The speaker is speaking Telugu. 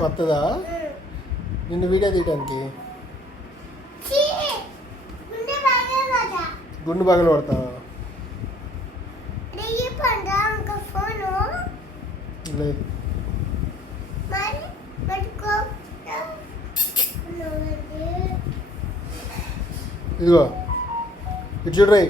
కొత్తదా నిన్ను వీడియో తీయడానికి గుండు పగలు పడతావా? లేదు ఇదిగో ఇటు చూడరాయి.